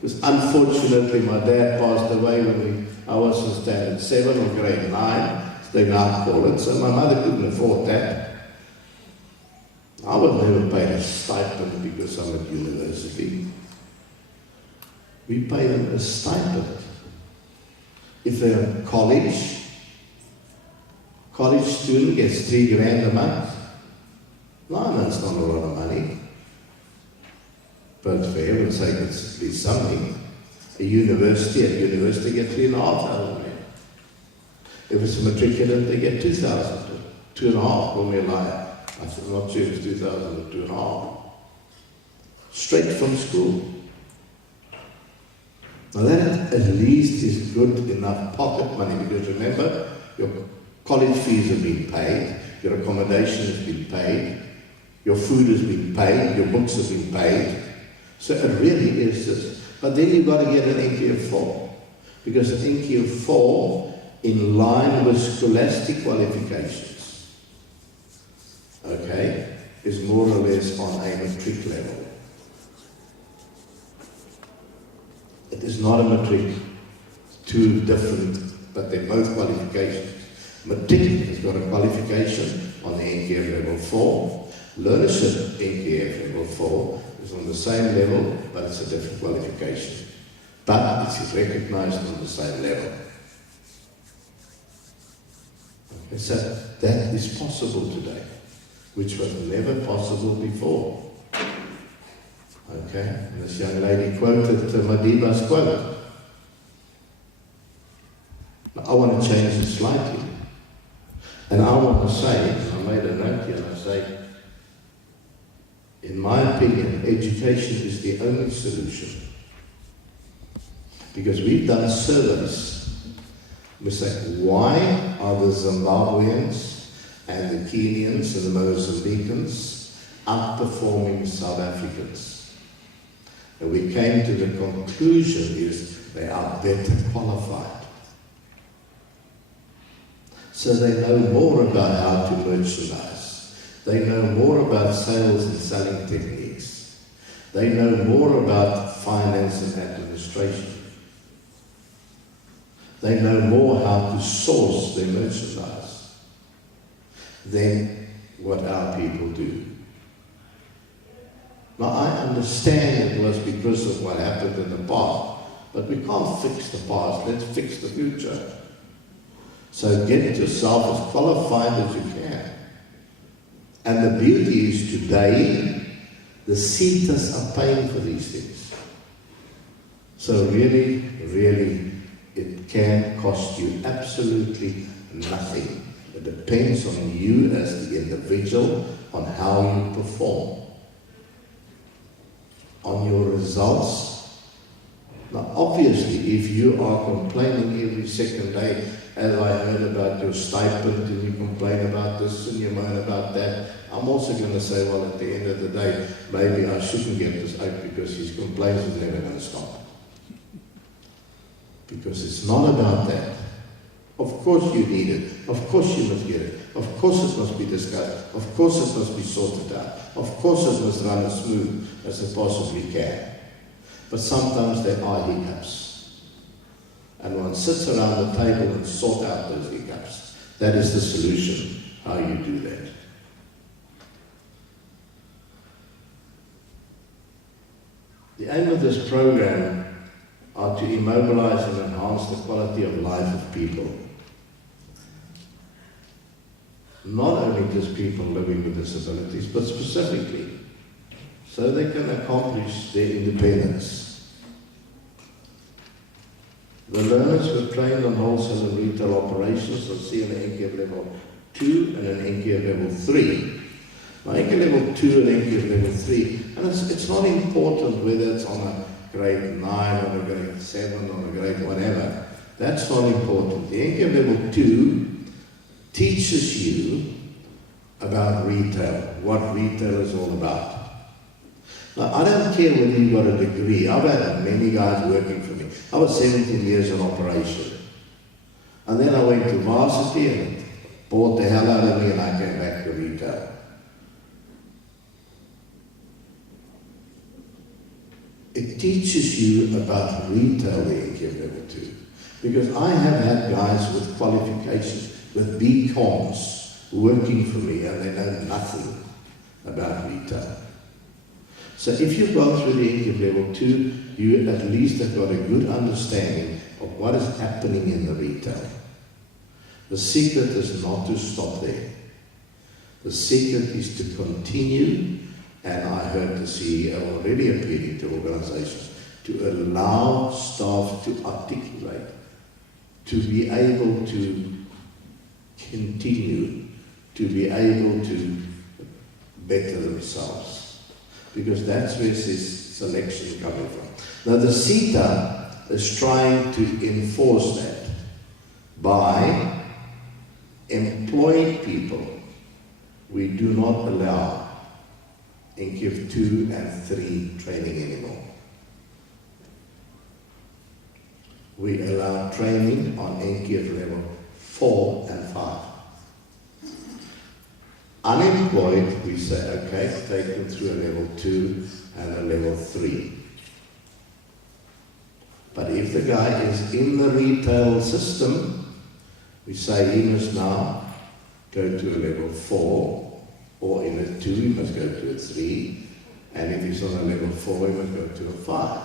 Because unfortunately my dad passed away when I was in standard 7 or grade 9, as they now call it, so my mother couldn't afford that. I was never paid a stipend because I'm at university. We pay them a stipend. If they're in college student gets $3,000 a month. No, that's not a lot of money. But for heaven's sake, it's at least something. At university get $3,500. If it's a matriculant, they get $2,000. 2,500, call me a liar. I'm not sure if it's 2,000 or 2,500. Straight from school. Now that at least is good enough pocket money, because remember, your college fees have been paid, your accommodation has been paid, your food has been paid, your books have been paid. So it really is this. But then you've got to get an NQ of 4, because an NQ of 4 in line with scholastic qualifications, okay, is more or less on a matric level. It is not a matric, two different, but they're both qualifications. Matric has got a qualification on the NQF level 4. Learnership NQF level 4 is on the same level, but it's a different qualification. But it is recognized on the same level. Okay, so that is possible today, which was never possible before. Okay, and this young lady quoted Madiba's quote. I want to change it slightly. And I want to say, and I made a note here, and I say, in my opinion, education is the only solution. Because we've done surveys. We say, why are the Zimbabweans and the Kenyans and the Mozambicans outperforming South Africans? And we came to the conclusion is they are better qualified. So they know more about how to merchandise. They know more about sales and selling techniques. They know more about finance and administration. They know more how to source their merchandise than what our people do. Now, I understand it was because of what happened in the past, but we can't fix the past. Let's fix the future. So get yourself as qualified as you can. And the beauty is today, the CETAs are paying for these things. So really, really, it can cost you absolutely nothing. It depends on you as the individual, on how you perform, on your results. Now obviously, if you are complaining every second day, as I heard about your stipend, and you complain about this and you moan about that, I'm also going to say, well, at the end of the day, maybe I shouldn't get this out, because his complaints are never going to stop. Because it's not about that. Of course you need it. Of course you must get it. Of course it must be discussed. Of course it must be sorted out. Of course it must run as smooth as it possibly can. But sometimes there are hiccups. And one sits around the table and sort out those hiccups. That is the solution, how you do that. The aim of this program are to immobilize and enhance the quality of life of people. Not only just people living with disabilities, but specifically, so they can accomplish their independence. The learners were trained on wholesale and retail operations, or see an NQF level 2 and an NQF level 3. Now, NQF level 2 and NQF level 3, and it's not important whether it's on a grade 9 or a grade 7 or a grade whatever. That's not important. The NQF level 2 teaches you about retail, what retail is all about. Now, I don't care whether you've got a degree. I've had many guys working for me. I was 17 years in operation. And then I went to varsity and bought the hell out of me, and I came back to retail. It teaches you about retail, the NQF level 2. Because I have had guys with qualifications, with BComs, working for me, and they know nothing about retail. So if you've gone through the NQF level 2, you at least have got a good understanding of what is happening in the retail. The secret is not to stop there. The secret is to continue, and I heard the CEO already appealing to organizations to allow staff to articulate, to be able to continue, to be able to better themselves. Because that's where this selection is coming from. Now the Rseta is trying to enforce that by employing people. We do not allow NQF 2 and 3 training anymore. We allow training on NQF level 4 and 5. Unemployed, we say, okay, take them through a level 2 and a level 3. But if the guy is in the retail system, we say he must now go to a level 4, or in a 2 he must go to a 3, and if he's on a level 4 he must go to a 5.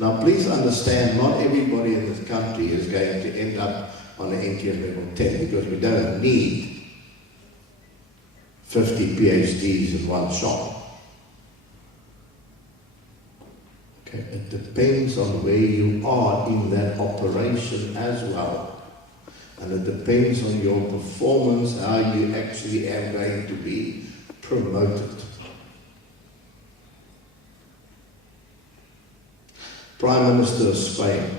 Now please understand, not everybody in this country is going to end up on an NQF level 10, because we don't need 50 PhDs in one shop. Okay, it depends on where you are in that operation as well. And it depends on your performance, how you actually are going to be promoted. Prime Minister of Spain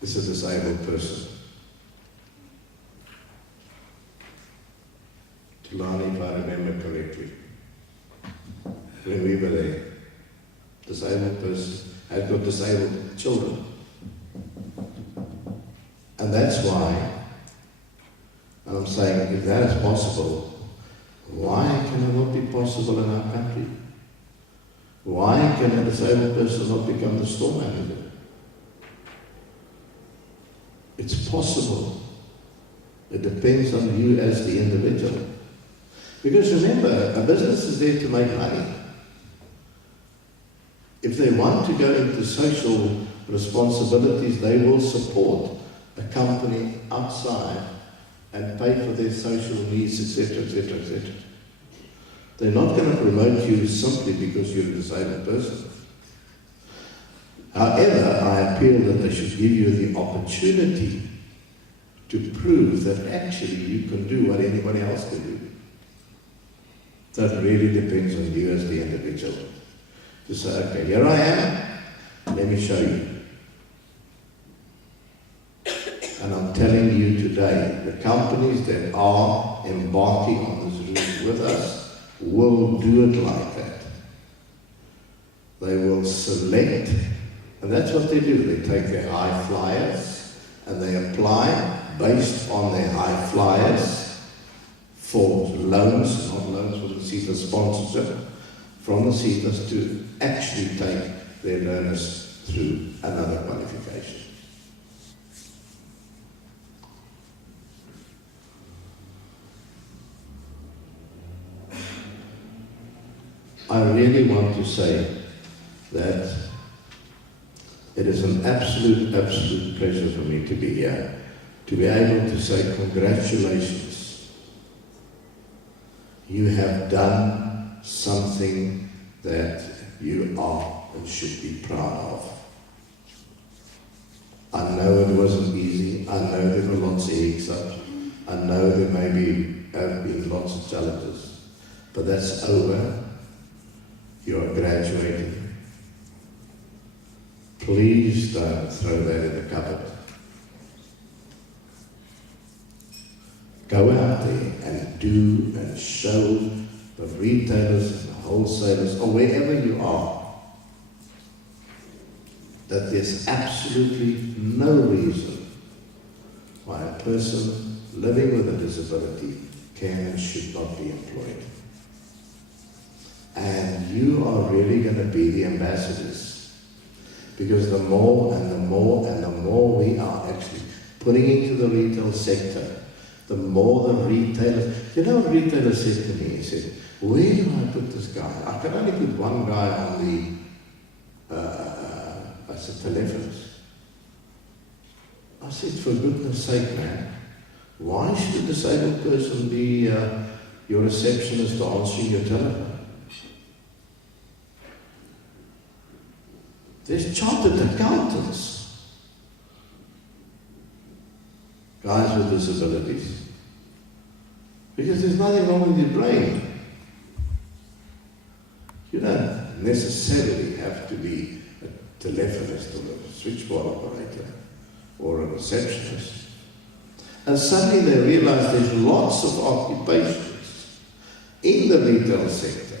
is a disabled person. Tulani, if I remember correctly, when we were there, disabled person has got disabled children. And that's why, and I'm saying, if that is possible, why can it not be possible in our country? Why can a disabled person not become the store manager? It's possible. It depends on you as the individual. Because remember, a business is there to make money. If they want to go into social responsibilities, they will support a company outside and pay for their social needs, etc., etc., etc. They're not going to promote you simply because you're a disabled person. However, I appeal that they should give you the opportunity to prove that actually you can do what anybody else can do. That really depends on you as the individual. To say, okay, here I am, let me show you. And I'm telling you today, the companies that are embarking on this route with us will do it like that. They will select, and that's what they do. They take their high flyers and they apply based on their high flyers for loans, not loans for the Rseta sponsorship, from the Rseta to actually take their learners through another qualification. I really want to say that it is an absolute pleasure for me to be here, to be able to say congratulations. You have done something that you are and should be proud of. I know it wasn't easy. I know there were lots of hiccups. I know there maybe have been lots of challenges, but that's over. You are graduating. Please don't throw that in the cupboard. Go out there and do and show the retailers and the wholesalers, or wherever you are, that there's absolutely no reason why a person living with a disability can and should not be employed. And you are really going to be the ambassadors. Because the more and the more and the more we are actually putting into the retail sector, the more the retailers... You know what retailer said to me? He said, where do I put this guy? I can only put one guy on the telephones. I said, for goodness sake, man, why should a disabled person be your receptionist answering your telephone? There's chartered accountants, guys with disabilities, because there's nothing wrong with your brain. You don't necessarily have to be a telephonist or a switchboard operator or a receptionist. And suddenly they realize there's lots of occupations in the retail sector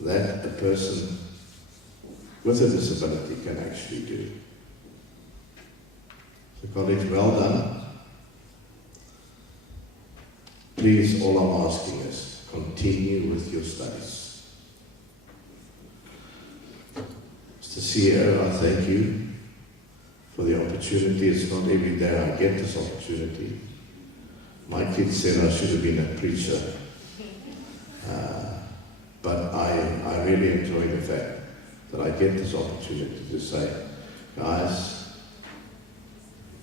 that a person with a disability can actually do. So colleagues, well done. Please, all I'm asking is continue with your studies. Mr. CEO, I thank you for the opportunity. It's not every day I get this opportunity. My kids said I should have been a preacher. But I really enjoy the fact that I get this opportunity to say, guys,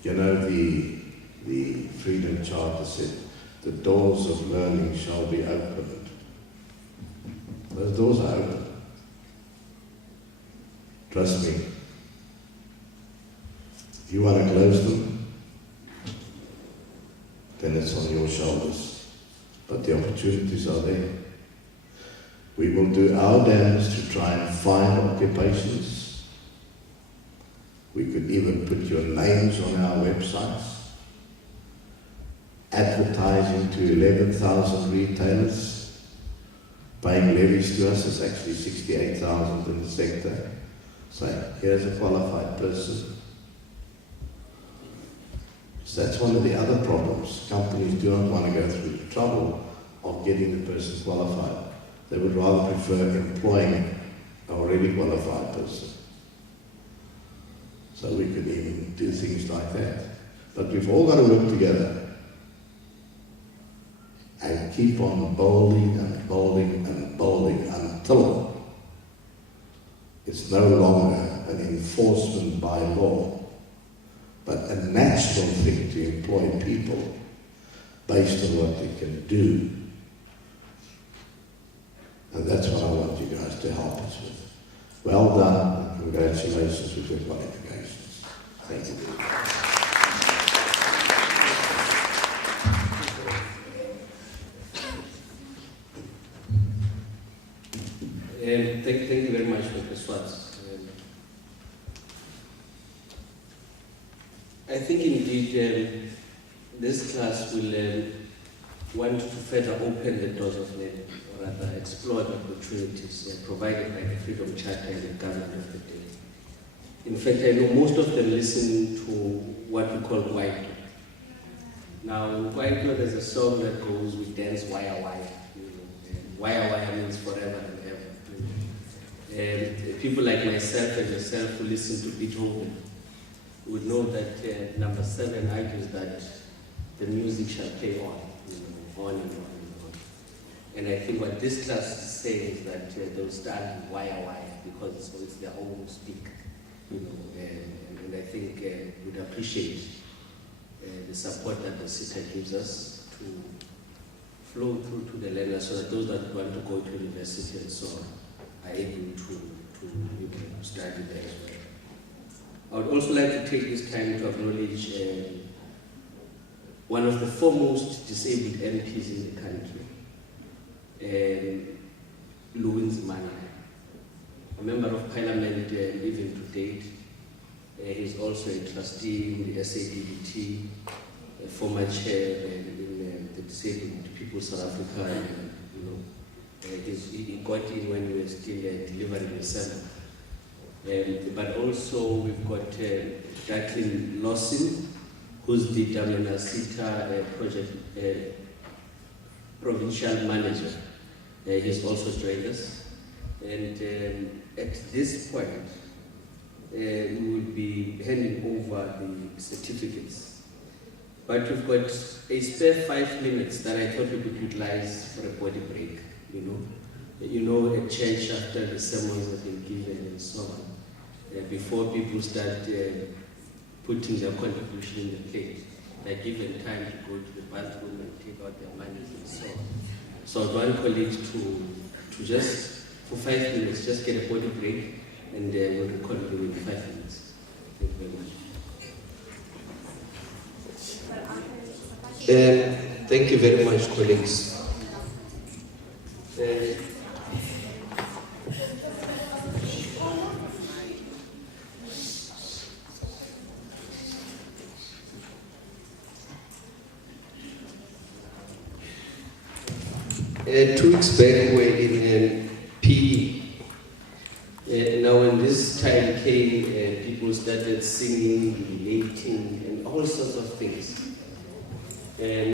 you know the Freedom Charter said, the doors of learning shall be opened. Those doors are open. Trust me. If you want to close them, then it's on your shoulders. But the opportunities are there. We will do our damnedest to try and find occupations. We could even put your names on our websites. Advertising to 11,000 retailers. Paying levies to us is actually 68,000 in the sector. So here's a qualified person. So that's one of the other problems. Companies do not want to go through the trouble of getting the person qualified. They would rather prefer employing a already qualified person. So we could even do things like that. But we've all got to work together and keep on building and building and building until it's no longer an enforcement by law, but a natural thing to employ people based on what they can do. And that's what I want you guys to help us with. Well done, and congratulations with your qualifications. Thank you. Thank you very much, Dr. Swartz. I think indeed this class will want to further open the doors of learning, or rather explore the opportunities provided by the Freedom Charter and the government of the day. In fact, I know most of them listen to what we call Kwaito. Now, in Kwaito, there's a song that goes, we dance wire wire. Wire wire means forever and ever. And people like myself and yourself who listen to Beethoven would know that number 7 argues that the music shall play on, on and on and on. And I think what this class is saying is that they'll start with wire because it's their own speak, and I think we'd appreciate the support that W&Rseta gives us to flow through to the learners so that those that want to go to university and so on are able to study there as well. I would also like to take this time to acknowledge one of the foremost disabled MPs in the country, Louis Zimani, a member of parliament even to date. He's also a trustee in the SADDT, a former chair in the Disabled People South Africa. He got in when we were still delivering the sermon. But also we've got Jacqueline Lawson, who's the W&Rseta project provincial manager. He's also joined us. And at this point, we will be handing over the certificates. But we've got a spare 5 minutes that I thought we could utilize for a body break, a church after the sermons have been given and so on. Before people start putting their contribution in the plate, they're given time to go to the bathroom and take out their money and so on. So I want colleagues to just, for 5 minutes, just get a body break, and we'll reconvene in 5 minutes. Thank you very much. Thank you very much, colleagues. Two weeks back, we were in PE. Now, when this time came, people started singing, relating, and all sorts of things. And